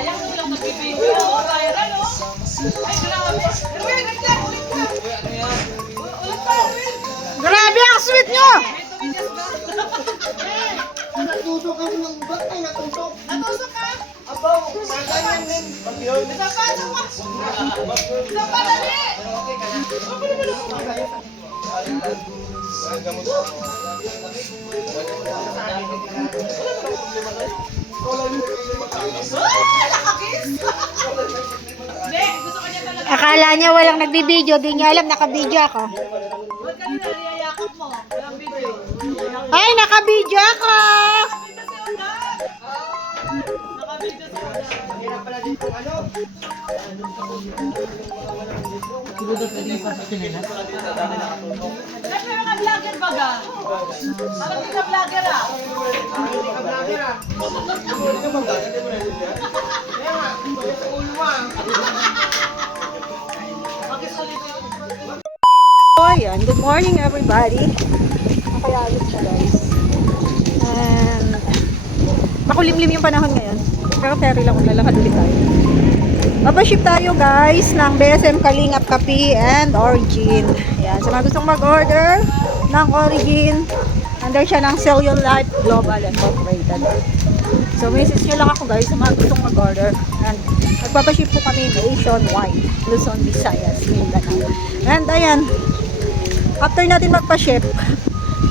Sayang nung lang nagbibigyo. Viral, no? Ay, grabe. Ulit ka, ulit ka. Ulit ka, ulit. Grabe ang sweet nyo! Natutok ako ng bak ay natutok. Natusok ka? Abaw, maganyan din. Pag-yun. Isa pa, isa pa. Isa pa, dali. Ah, nakakiss. Hindi, gusto ka niya talaga. Akala niya walang nagbibideo, di niya alam nakabideo ako. Ba't ka nila niyayakap mo? Walang video. Ay, nakabideo ako! Nakabidyo si Ulan. Hirap pala din kung ano. Pero ka vlogger baga? Parang hindi ka vlogger ah. Hindi ka vlogger ah. Hindi ka ba vlogger? Hindi mo na-edit yan? Kaya nga, tuloy sa ulo mo ah. Mag-isolito yung So, ayan. Good morning, everybody. Nakayagod siya, guys. And, makulimlim yung panahon ngayon. Pero ferry lang kung lalakad ulit tayo. Papaship tayo, guys, ng BSM Kalingap Kapi and Origin. Ayan. Sa mga gustong mag-order ng Origin, under siya ng Celion Life Global Incorporated. So, message nyo lang ako, guys, sa mga gustong mag-order. And, magpapaship po kami nationwide. Luzon, Visayas, Mindanao. And, ayan. After natin magpa-ship,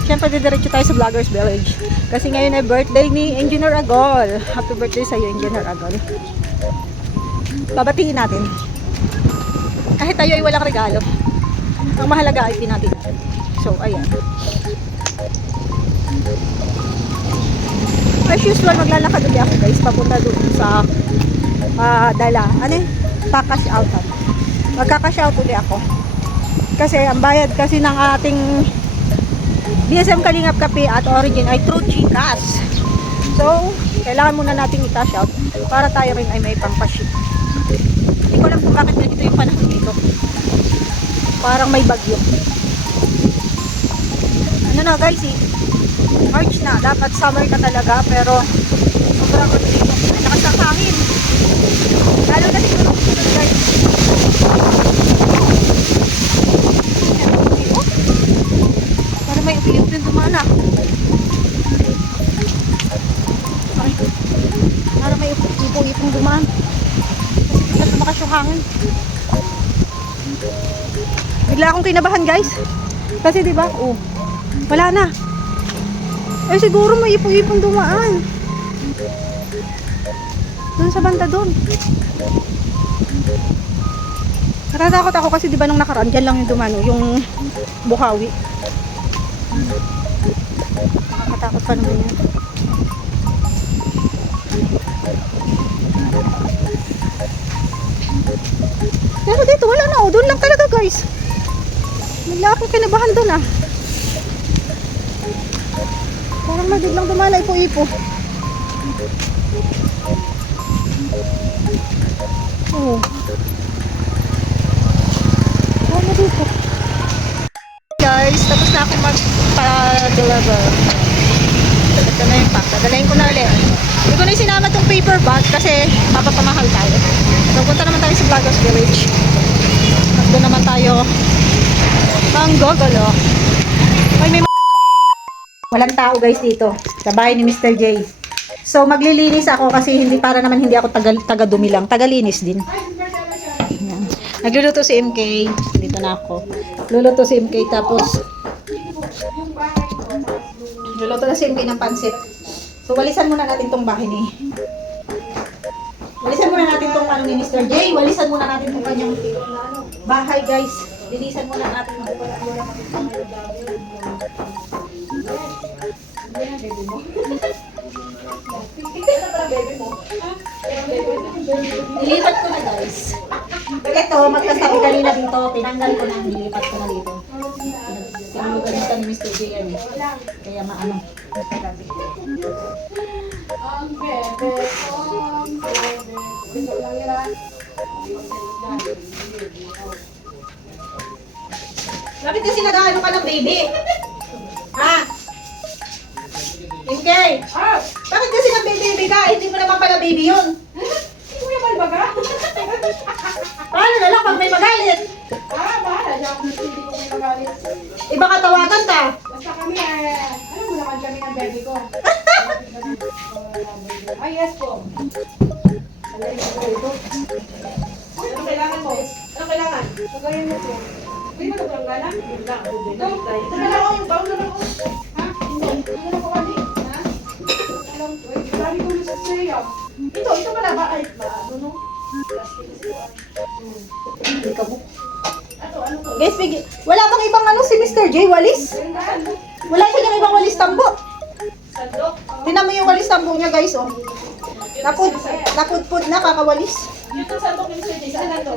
syempre didiretso tayo sa Vloggers Village. Kasi ngayon ay birthday ni Engineer Agol. Happy birthday sa iyo, Engineer Agol. Babatiin natin. Kahit tayo ay walang regalo, ang mahalaga ay pinati natin. So, ayan. As usual, maglalakad ulit ako, guys. Papunta doon sa Dala. Ano eh? Pa-cash outan. Magka-cash out ulit ako. Kasi ang bayad kasi ng ating BSM Kalingap Kapi at Origin ay through GCash. So, kailangan muna natin i-cash out para tayo rin ay may pang-paship. Hindi ko alam kung bakit ganito yung panahon dito. Parang may bagyo. Ano na guys eh, March na. Dapat summer na talaga pero sobrang ano dito. Ay, lakas ng hangin. Lalo na siguro guys. Para may upilip din dumana. Ay, para may ipong dumaan. Kasi bigla tumakas yung hangin. Bigla akong kinabahan guys. Kasi diba, oh, wala na. Eh siguro may ipong dumaan. Doon sa banda doon. Natatakot ako kasi diba nung nakaraan, dyan lang yung dumano, yung Bukawi. Nakakatakot pa naman yan. Pero dito wala na, oh. Doon lang talaga guys. Bigla akong kinabahan doon ah. Parang nagiglang dumana ipo-ipo. Oh. Ano dito? Guys, tapos na akong magpa-deliver. Ito na yung pack. Dadalahin ko na ulit. Hindi ko na yung sinama itong paper bag kasi mapapamahal tayo. So, punta naman tayo sa Vloggers Village. At doon naman tayo ang gogolo. Ay, may walang tao guys dito sa bahay ni Mr. J. So, maglilinis ako kasi para naman hindi ako taga-dumi lang. Taga-linis din. Ayan. Nagluluto si MK. Dito na ako. Luluto si MK tapos luluto na si MK ng pansit. So, walisan muna natin tong bahay ni walisan muna natin tong ano ni Mr. J. Walisan muna natin tong kanyang bahay guys. Linisan muna natin. Nilipat ko na guys. Ito, magkasabi kanina dito. Tinanggal ko na. Nilipat ko na dito. Tinanggal dito ni Mr. J. Kaya maano. ang bebe. Bakit kasi nag-ano ka ng baby? Ha? MK? Bakit kasi nag-baby ka? Hindi mo naman pala baby yun. Ay, yes po. Ano kailangan mo? Ano kailangan? Pagayin mo po. Hindi mo natanggalan? Yun lang. Ito na lang yung baon na lang. Ha? Hindi na lang kawali. Ha? Sabi ko sa sa'yo. Ito pala ba? Ay, ba? Ano no? Plastic ito. Hindi ka mo. Ano to? Guys, wala bang ibang ano si Mr. J, walis? Wala siya yung ibang walis tambo. Sandok. Tinan mo yung walis tambo niya, guys, oh. Napudpud na, kakawalis. Ito sandok yung sa'yo. Saan na to?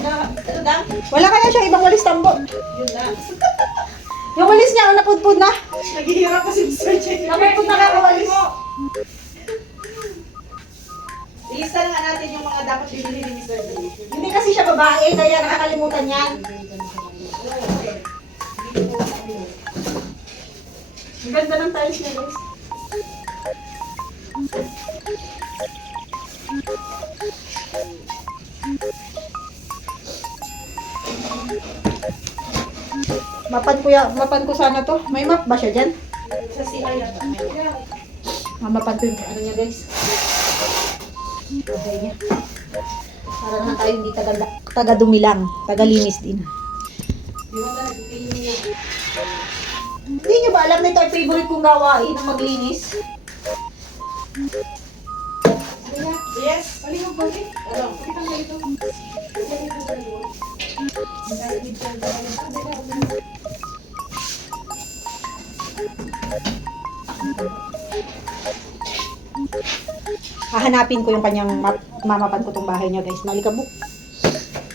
Ano daw? Wala kaya siya ibang walis tambo. Yun na. Yung walis niya, oh, napudpud na. Naghihirap pa si Mr. J. Napudpud na, kakawalis. Ilista na nga natin yung mga dapat bibili ni Mr. J. Hindi kasi siya babae, kaya nakakalimutan yan. Ang ganda ng tiles niya, guys. Mapan ko sana to. May map ba siya dyan? Sa CI na ba? Mapan ko yung ano niya, guys. Okay niya. Para naman tayo hindi taga-dumi lang. Taga-linis din. Hindi nyo ba alam na ito ay favorite kong gawain ng maglinis? Yes. Palihog ba rin? Ano? Pakita mo ito. Hahanapin ko yung kanyang mamapan ko tong bahay niya, guys. Malikabok.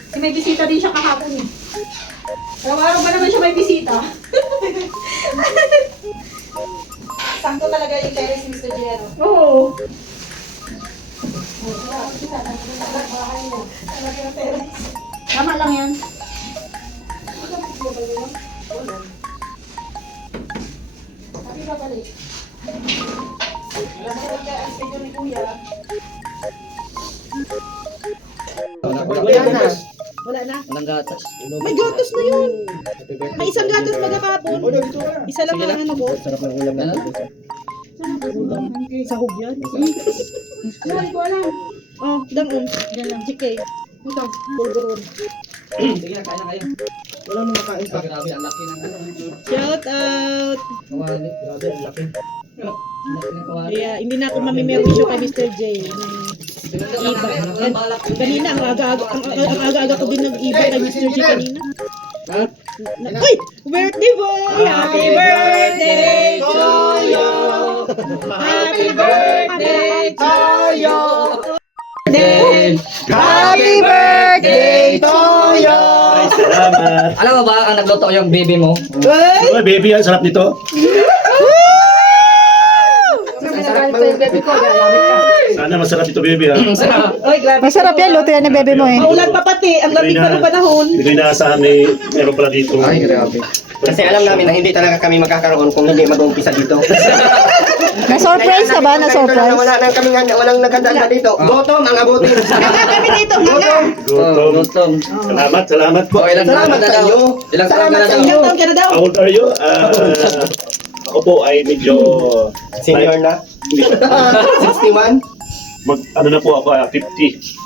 Kasi may bisita din siya kahapon eh. Araw-araw ba naman siya may bisita? Sakto talaga yung terrace ni Mr. J. ano? Oo. Tama lang yan. Sabi ba pala eh? Wala na yung ang schedule ni Kuya. Wala na. Walang gatas. May gatos na yun. May isang gatos magkakapon. Isa lang ang ano ko. Sarap ng ulam na. Sahog yan. Hindi ko alam. Oh, dangom. Yan lang. GK. Ito. Bulguron. Sige na, kain na kayo. Wala nang makain pa. Grabe, ang laki ng ano. Shout out. Kawali. Grabe, ang laki. Ang laki ng kawali. Kaya hindi na ako mamimerwisyo kay Mr. J. Iba. Kanina, ang aga-aga ko din nag-iba kay Mr. J kanina. Ha? Uy! Birthday boy! Happy birthday to you! Happy birthday to you! Happy birthday to you! Salamat. Alam mo ba, ang nagluto yung baby mo? Oh, baby, ang sarap nito. Sana masarap ito, baby, ha? Masarap yan, luto yan ni bebe mo eh. Maulan pa pati. Ang lamig pa ng panahon. Hindi ko inaasahan meron pala dito. Ay, grabe. Kasi alam namin na hindi talaga kami magkakaroon kung hindi mag-uumpisa dito. Na-surprise ka ba? Na-surprise? Wala nang kami walang nagkandaan dito. Gutom ang abutin. Kami dito. Nga. Gutom. Gutom. Salamat po. O, ilang taon Salamat ka na sa daw? iyo. Ilang taon ka na Salamat sa daw? iyo. Tawag ka na daw. How old are you? Ako po ay medyo... Senior na. 61. Ano na po ako, 50.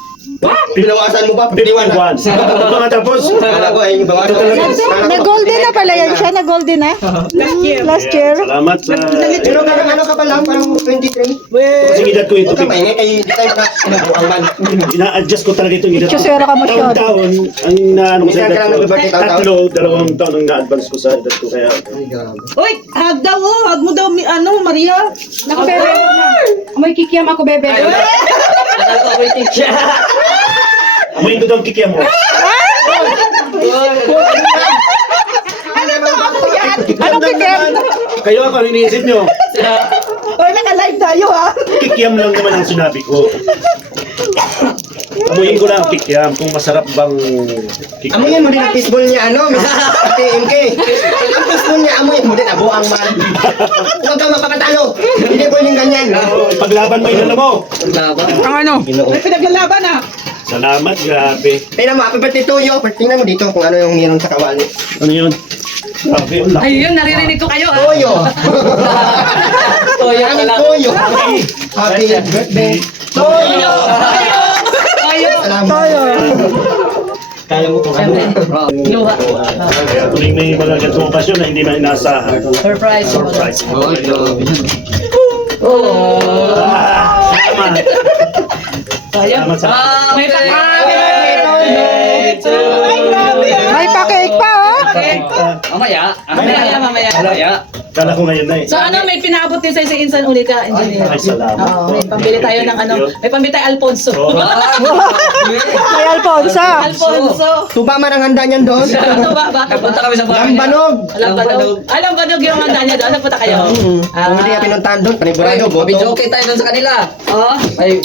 Binawasan mo pa 51 na. 51. Mga tapos. Kala ko ay yung bawasan. Na-golden na pala yan siya, na-golden na. Last year. Salamat sa... Pero parang ano ka pa lang, parang 23. Kasi edad ko ito. Huwag ka maingay kayo, hindi tayo ang man. Ina-adjust ko talaga itong edad ko. Chusera ka masyado. Taon-taon, ang naano ko sa Minsan ka lang edad ko, nag-birthday taon-taon? dalawang taon ang na-advance ko sa edad ko. Kaya, Uy, hag daw oh. Hag mo daw, Maria. Naku, bebe. May kikiam ako, bebe. Nakala ko may kick siya. amoyin ko daw ang kikiam mo. Anong kikiam? Kayo ako, ano iniisip nyo? Uy, naka-live tayo ha. Kikiam lang naman ang sinabi ko. Amoyin ko lang ang kikiam, kung masarap bang kikiam. Amuyin mo din ang fishball niya, ano, Miss Ate MK. Ang fishball niya, amuyin mo din, abuang man. Huwag ka mapapatalo. Hindi pwedeng ganyan. Paglaban mo, inano mo. Laban. May pinaglalaban ha. Salamat, grabe. Tingnan mo, happy birthday to you. Tingnan mo dito kung ano yung meron sa kawali. Ano yun? Sabi, ang laki. Ayun, naririnig ko kayo. Toyo. Toyo Aming pala. Toyo. Happy birthday. Toyo. Salamat. Kaya mo kung ano. Luha. Kaya tuwing may mga ganitong okasyon na hindi na inaasahan. Surprise. Surprise. Oh, Salamat. Salamat sa... May May pa-cake pa, oh. Mamaya. Mamaya. Kala ko ngayon na eh. So ano, may pinaabot din sa Insan uli ka, engineer. Ay, salamat. Oo, may pambili tayo ng ano, may pambili tayo Alfonso. Oo. May Alfonso. Alfonso. Tuba man ang handa niyan doon. Ito ba? Baka ba? Punta kami sa bahay. Lambanog. Alam ba yung handa niya doon? Nagpunta kayo? Kung hindi ka pinuntahan doon, panigurado, boto. Video okay tayo doon sa kanila. Oo. May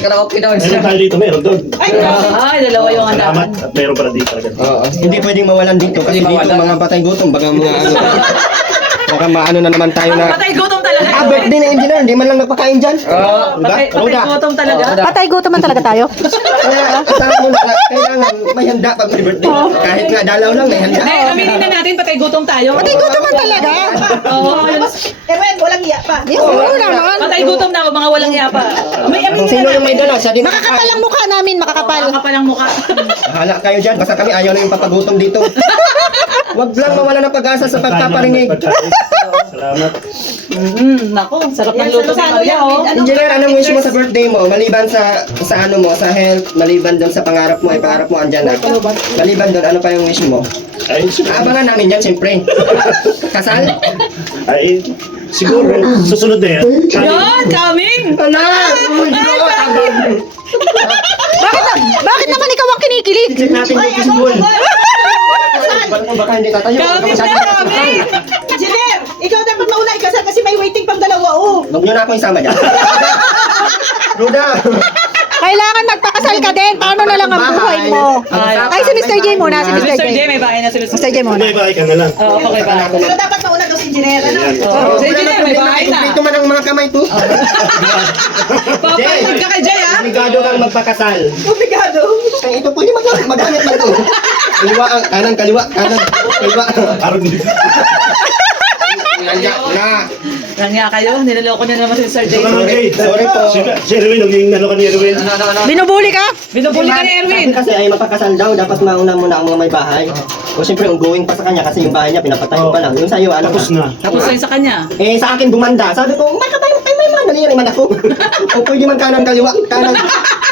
karaoke daw. Meron tayo dito, meron doon. Ay, dalawa yung handa. Salamat at meron pala dito talaga. Oo. Hindi pwedeng mawalan dito kasi Hindi dito mawalan. mga batay gutom, baga mga ano. Baka maano na naman tayo na. Patay gutom talaga. Birthday na engineer, hindi man lang nagpakain dyan. Patay gutom talaga. Patay gutom man talaga tayo. Kaya asahan mo na, kailangan may handa pag may birthday. Kahit nga dalaw lang, may handa. Hindi, aminin na natin, patay gutom tayo. Patay gutom man talaga. Oo. walang iya pa. Yes, oo naman. Patay gutom na, mga walang iya pa. May Kung aminin sino na yung may natin. dalaw, siya din Makakapal ang mukha namin, makakapal. Makakapal ang mukha. Hala kayo dyan, basta kami ayaw na yung papagutom dito. Wag lang mawala ng pag-asa sa pagpaparinig. Salamat. Nako, sarap ng luto ni Maria, oh. Engineer, anong wish mo sa birthday mo? Maliban sa ano mo, sa health, maliban doon sa pangarap mo, ay pangarap mo andyan na. Maliban doon, ano pa yung wish mo? Ay, siguro. Abangan namin yan, siyempre. Kasal? Ay, siguro. Susunod na yan. Yan, coming! Ala! Oh my God! Bakit naman ikaw ang kinikilig? Check natin yung fishbowl. Baka hindi tatayo. Coming na, coming! Engineer, ikaw dapat mauna ikasal kasi may waiting pang dalawa, oh. Huwag nyo na akong isama dyan. Ruda! Kailangan magpakasal ka din. Paano na lang ang buhay mo? Ay, si Mr. J muna, si Mr. Mr. J, J. may bahay na si Mr. Mr. J muna. May bahay ka na lang. Oo, okay ba? Pero dapat mauna daw si engineer, ano? Ayan. Si Engineer, may bahay na. Dito man ang mga kamay to. Papalig ka kay Jay, ha? Obligado kang magpakasal. Obligado. Kaya ito pwede magamit man to. Kaliwa, kanan, kaliwa, kanan, kaliwa. Parang Nandiyan na. Nangya kayo, niloloko niyo naman si Sir Jay. Sorry po. Si Erwin, naging ano ka ni Erwin? Binubuli ka? Binubuli ka ni Erwin. Kasi ay mapakasal daw, dapat mauna muna ang mga may bahay. O siyempre, ongoing pa sa kanya kasi yung bahay niya pinapatayo pa lang. Yung sa'yo, ano Tapos na. Tapos sa'yo sa kanya. Eh, sa akin bumanda. Sabi ko, may mga naliyan naman ako. O pwede man kanan, kaliwa, kanan,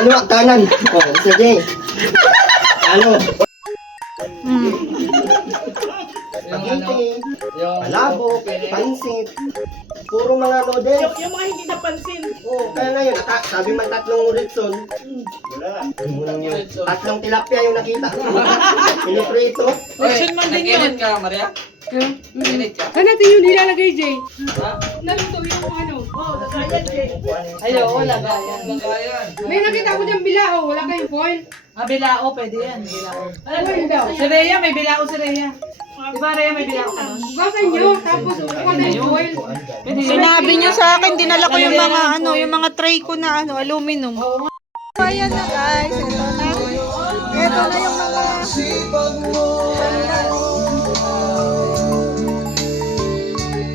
kaliwa, kanan. O, sige. Ano? Spaghetti, palabok, pansit, puro mga noodles. Yung mga hindi napansin. Oh, kaya ngayon, sabi man tatlong Ritson. Wala. Tatlong tilapia yung nakita. Piniprito. Ritson man din yun. Nag-edit ka, Maria? Nag-edit ka? Ano natin yung nilalagay, Jay? Ha? Naluto yung ano. Oh, nakayan, Jay. Ayaw, wala ba yan? May nakita ko dyan bilao, wala kayong foil. Ah, bilao, pwede yan. Bilao. Foil daw. Si Rhea, may bilao si Rhea. Di ba Rhea, may bilao ka nun? Basan nyo, tapos kuha na yung foil. Pwede yun. Sinabi niyo sa akin, dinala ko yung mga ano, yung mga tray ko na ano, aluminum. So, ayan na guys, ito na. Ito na yung mga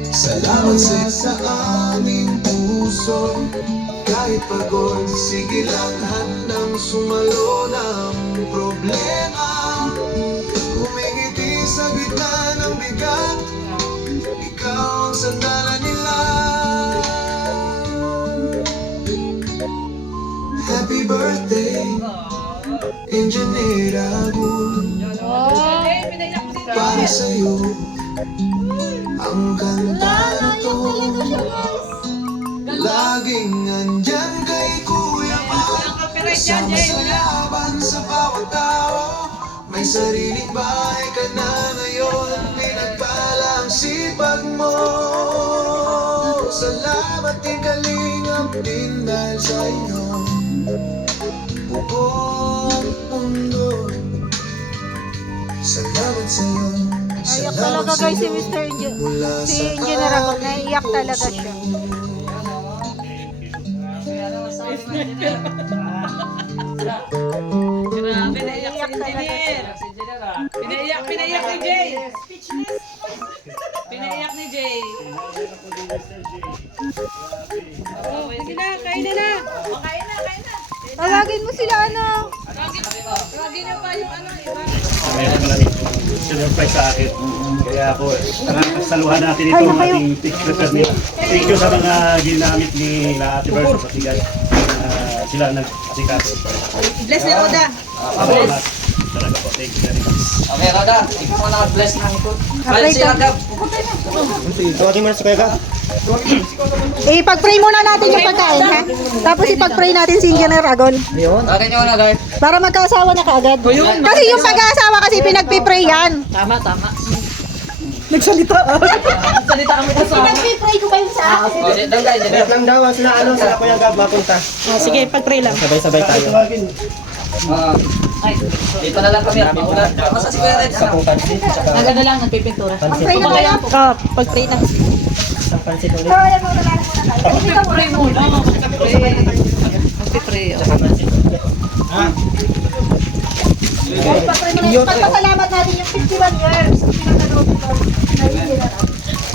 Salamat sa aming puso. Kahit pagod, sige lang handang sumalo ng problema. Umingiti sa gitna ng bigat, ikaw ang sandalan nila. Happy birthday, Engineer Agul. Para sa'yo ang kanta na to, laging andyan kay Kuya Pat. Kasama sa laban sa bawat tao, may sariling bahay ka na ngayon. Pinagpalang sipag mo. Salamat din kalingap din dahil sa inyo buong mundo. Salamat sa iyo. naiyak talaga guys si Mr. J. Si Engineer ako, naiyak talaga siya. Grabe, naiyak si Engineer. Pinaiyak si Jay. sila ano. Meron pala ito. Surprise sa akin. Kaya ako, saluhan natin ito ang ating picture nila. Thank you sa mga ginamit ni Ate Bert sa Patigan. Sila nagsikat. Bless ni Roda. Talaga po, thank you very much. Okay, Roda. Ikaw mo naka-bless ng ito. Pray Si ka. Roda. Tawagin mo na sa kaya ka. Ipag-pray muna natin yung pagkain, ha? Tapos ipag-pray natin si Engineer Agol. Okay nyo na, guard. Para magkaasawa na kaagad. Kasi yung pag-aasawa kasi pinagpipray yan. Tama, tama. Pinagpipray ko ba yung sa akin? O, dito guys. Wait lang daw, sila ano, sila Kuya Gab mapunta. Sige, pag-pray lang. Sabay-sabay tayo. Ay, dito na lang kami. Paulan. Masa si Kuya Red, ano? Isang pansit, tsaka Agad na lang, nagpipintura. Pag-pray na kayo. Pag-pray na. isang pansit ulit. So, ayan muna lang muna tayo. Ikaw muna. Magpipray. Tsaka pansit ulit. Guys, pag-pray muna. Pagpasalamat natin yung 51 years. Pinagdalawag ko na Engineer Agol.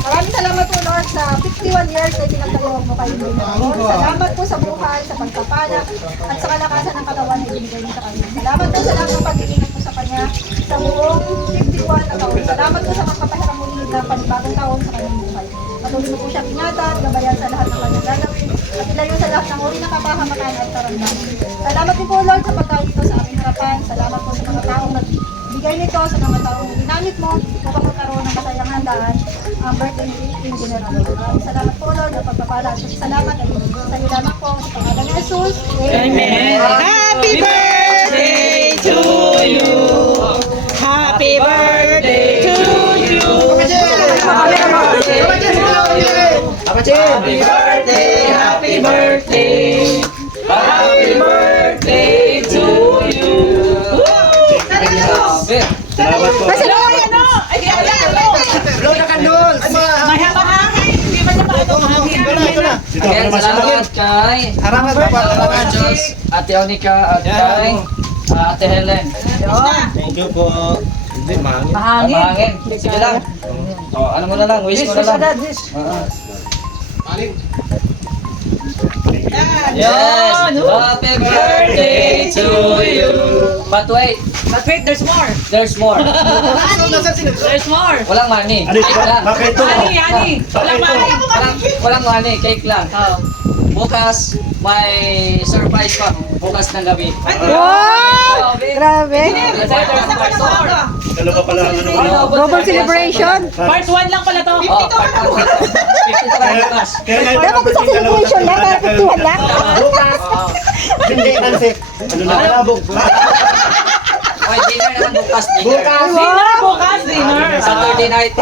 Maraming salamat po Lord sa 51 years na pinagdalawag mo kayo Lord. Salamat po sa buhay, sa pagpapala, at sa kalakasan ng katawan na ibinigay mo sa kanya. Salamat po sa lahat ng pag-iingat mo sa kanya sa buong 51 na taon. Salamat po sa magpapaharang muli na panibagong taon sa kanyang buhay. Patuloy mo po siya ingatan, gabayan sa lahat ng kanyang gagawin, at ilayo sa lahat ng uri ng kapahamakan at karamdaman. Salamat din po Lord sa pagkain ito sa aming harapan. Salamat po sa mga taong nagbigay nito, sa mga taong ginamit mo upang magkaroon ng masayang handaan ang birthday ni Engineer Agol. Salamat po Lord, at pagpapala at salamat at sa iyo lamang po sa pangalan ni Jesus. Amen. Happy birthday to you. Happy birthday to you. Happy birthday, happy birthday. Happy birthday to you. Salamat po. Kasi Blow na candles! May hangin. Hindi man na ito hangin. Ito na. Dito, Again, naman salamat kay Harangan pa pa, harangan. Diyos, Ate Onika, at kay Ate Helen. Thank you po. Hindi, mahangin. Mahangin. Sige lang. O, ano mo na lang, wish mo na lang. Yes! Happy birthday to you! But wait, There's more. there's more. There's more. Walang money. Ano ito? Cake lang. Bakit ito? Yani. Walang mali. Walang money, cake lang. Bukas, may surprise pa. Bukas ng gabi. wow! Grabe. There's more. Dalawa pala ang ano. Double celebration. Part 1 lang pala to. Oh, part 1. 50 pa lang bukas. Kaya ngayon, Dapat isang celebration lang, para kutuhan lang. Bukas! Hindi, pansit. ano na, kalabog. Okay, dinner naman bukas. Dinner. Bukas! Dinner bukas, dinner. Saturday night.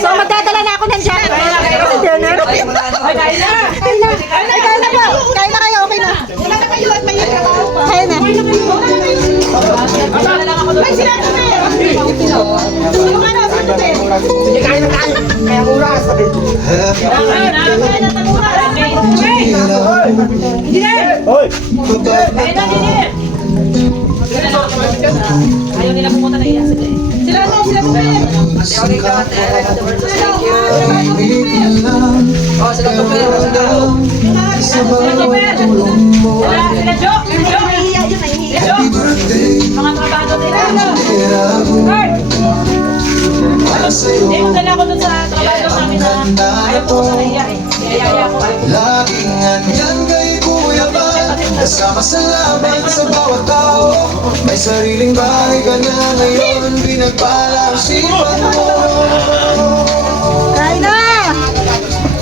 So, magdadala na ako ng jacket. Kasi dinner. Ay, wala na. Kain na. Kain na po. Kain na kayo, okay na. Wala na kayo at may trabaho pa. Kain na. Wala lang ako doon. Ay, sila ito meron. Yung ano, sino ito? Sige, kain na tayo. Kaya oras. Kaya na tanungan. Engineer! Hoy! Kaya na, engineer! Ayaw nila pumunta na iya sila eh. Sila ano, sila po kayo. Ate Onika, Ate Helen, Ate Versus, thank you. Oh, sila pa pala. Sila Jo! Jo! Nahihiya yun, nahihiya. Jo! Mga trabaho nila. Kurt! Eh, magdala ako dun sa trabaho namin na ayaw ko sa naiya eh. Niyayaya ko. Laging andyan kay Kuya Bal, kasama sa laban sa bawat tao. May sariling bahay ka na ngayon, pinagpala ang sipan mo. Kain na.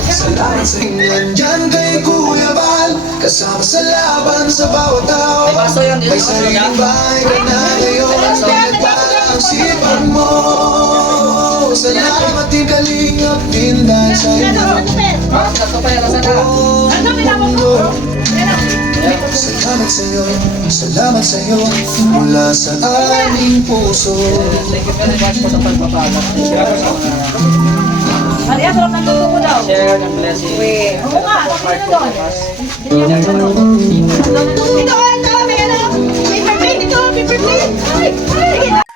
Salamat sa andyan kay Kuya Bal, kasama sa laban sa bawat tao. May baso yan dito. May sariling bahay ka na ngayon, pinagpala ang sipan mo. Salamat din kalingap din dahil sa iyo. Sila pa pala sana. Ano, pinapos ko? Salamat sa iyo mula sa aming puso. Thank you very much po sa pagpapala. Ano yan, sarap ng luto mo daw. Share ng blessing. Oo nga, okay na doon. Dito, ano, may ano, paper plate, ito, paper plate. Ay, ay.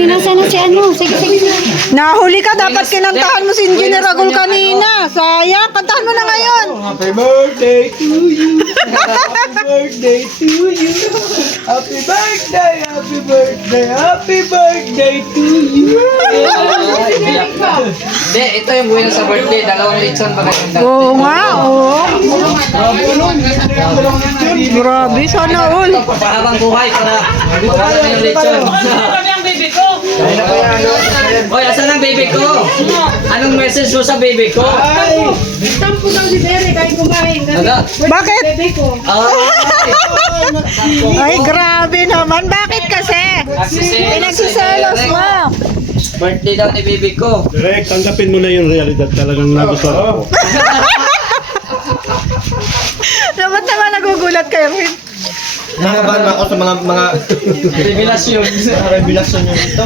Nasa na si ano? Sige, sige. Nahuli ka, dapat kinantahan mo si Engineer Agol kanina. Sayang, kantahan mo na ngayon. Happy birthday to you. Happy birthday to you. Happy birthday, happy birthday, happy birthday to you. Hindi, ito yung buhay sa birthday. Dalawang lechon ba kayo? Oo nga, oo. Grabe, sana all. Pahabang buhay para wala na yung lechon. Kami ang baby ko. Hoy, asan ang baby ko? Anong message mo sa baby ko? Tampo lang si Derek kahit kumain. Kasi Ano? Bakit? bebe ko. Ay, grabe naman. Bakit kasi? Pinagsiselos mo. Birthday daw ni baby ko. Direct, tanggapin mo na yung realidad. Talagang nagustuhan ko. Dapat naman nagugulat kayo. Nakabahan ba ako sa mga Revelasyon. revelasyon nyo dito?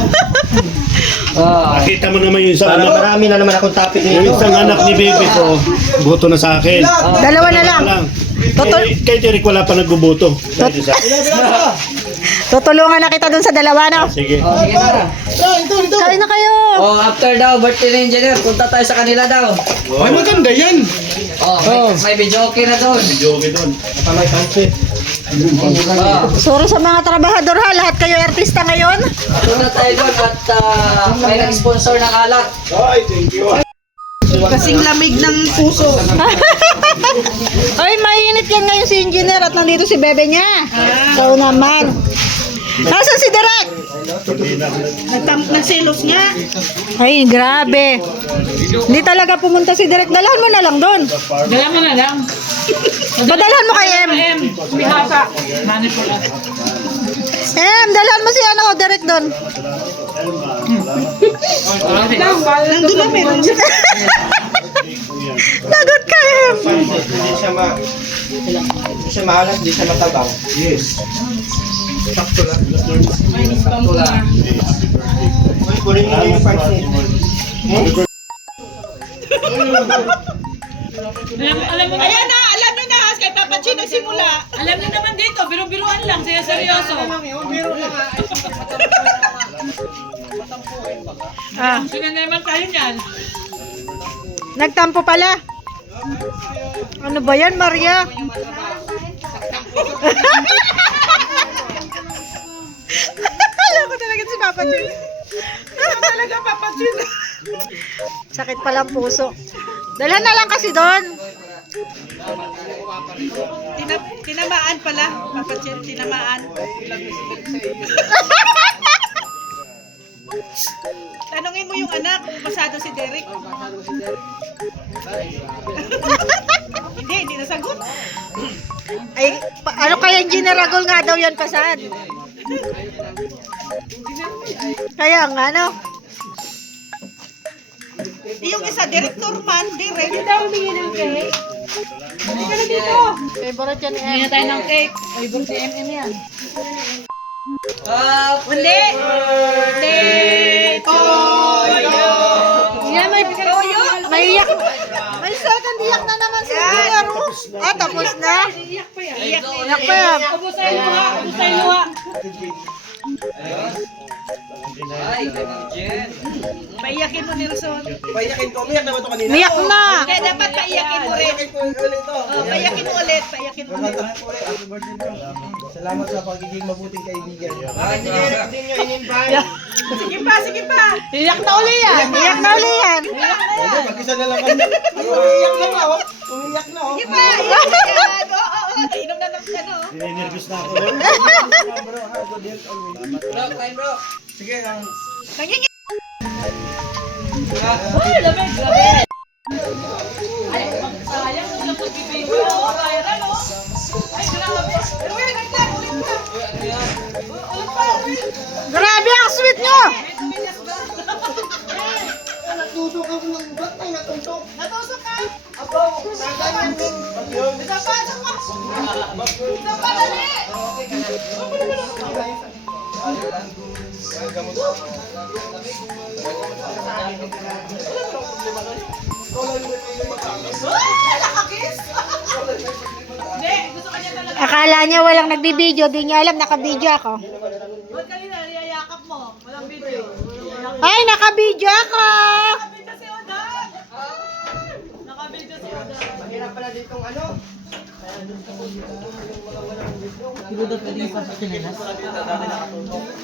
Nakita mo naman yung isang Parang anak. marami na naman akong topic Yung nito. isang anak ni baby ko, buto na sa akin. Dalawa na lang. Kay Derek wala pa nagbubuto. Kahit isa. Tutulungan na kita dun sa dalawa, no? Sige. Oh, sige na. Kain na kayo. Oh, after daw, birthday ni engineer, punta tayo sa kanila daw. Ay, maganda yan. Oh, may video okay na doon. Joke doon. Kamay pansit. Oh, Sorry sa mga trabahador ha. Lahat kayo artista ngayon. punta tayo doon at may nag-sponsor ng alak. Ay, thank you. Kasing lamig ng puso. Ay, mainit yan ngayon si Engineer at nandito si bebe niya. So naman. Nasaan si Derek? Nagsilos nga. Ay, grabe. Hindi talaga pumunta si Derek. Dalhan mo na lang doon. Dala mo na lang. Padalhan mo kay M. Bihasa. Mani po lang. M, dalhan mo si Derek doon. Nandun na meron. Lagot ka, M. Hindi siya maalat, hindi siya matabang. Yes. Uy, kunin mo yung pansit. Alam mo na. Ayan na, alam nyo na. Kay Papa Chi nagsimula. Alam niyo naman dito, biro-biruan lang. Siya seryoso. Ah, Sino naman tayo niyan? nagtampo pala. Ano ba yan, Maria? Alam ko talaga si Papa Chin. Talaga Papa Chi. Sakit pala ang puso. Dalhan na lang kasi doon. Tinamaan pala. Papa Chi, tinamaan. Tanungin mo yung anak kung pasado si Derek. Hindi nasagot. Ay, ano kaya Engineer Agol nga daw yan pasad? Kaya nga, no? Yung isa, director man, direct. Favorite yan Hindi na tayo ng cake. Ay, birthday MM yan. Hindi. Yan, may iyak. May second iyak na naman si Engineer. Ah, tapos na? Iyak pa yan. Ubusay luha. Ubusay luha. Ay, ganun Jen. Paiyakin mo ni Rizon. Payakin ko, umiyak na ba ito kanina? Iyak na. Kaya dapat paiyakin mo rin. Paiyakin mo ulit. Paiyakin mo ulit. Salamat sa pagiging mabuting kaibigan. Sige pa, sige pa. Iyak na uli yan. Iyak na uli yan. Mag-isa na lang kami. Umiyak na ako. Umiyak na ako. Sige pa. Iyakan. Oo. Inom na ng ano. Nervous na ako. Bro, time bro. Kanya Uy, lamig. Grabe. Ay, sayang nung lang pag-video. Viral, oh. Ay, grabe. Grabe ang sweet nyo. Natusok ako ng ugat ay natusok. natusok ka. Akala niya walang nagbibideo, di niya alam nakabideo ako. Ba't kanina, niyayakap mo? Walang video. Ay, naka-video ako! Nakabidyo si Odan! Nakabidyo si Odan. Mahirap pala ditong ano.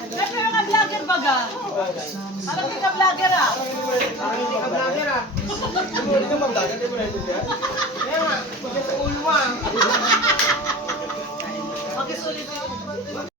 Siyempre mga vlogger baga. Alam hindi ka vlogger ah. Hindi ka vlogger ah. Hindi ka mag-vlogger, di mo na ito dyan. Kaya nga, pagkat sa ulo mo ah. Makisulit yung